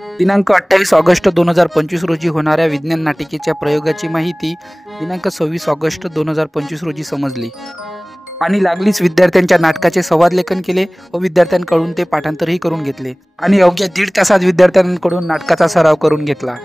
दिनांक 28 ऑगस्ट 2025 रोजी होणाऱ्या विज्ञान नाटिकेच्या प्रयोगाची माहिती दिनांक 26 ऑगस्ट 2025 रोजी समजली आणि लागलीच विद्यार्थ्यांच्या नाटकाचे संवाद लेखन केले व विद्यार्थ्यांकडून ते पाठांतरही करून घेतले आणि अवघ्या 1.5 तासात विद्यार्थ्यांकडून नाटकाचा सराव करून घेतला।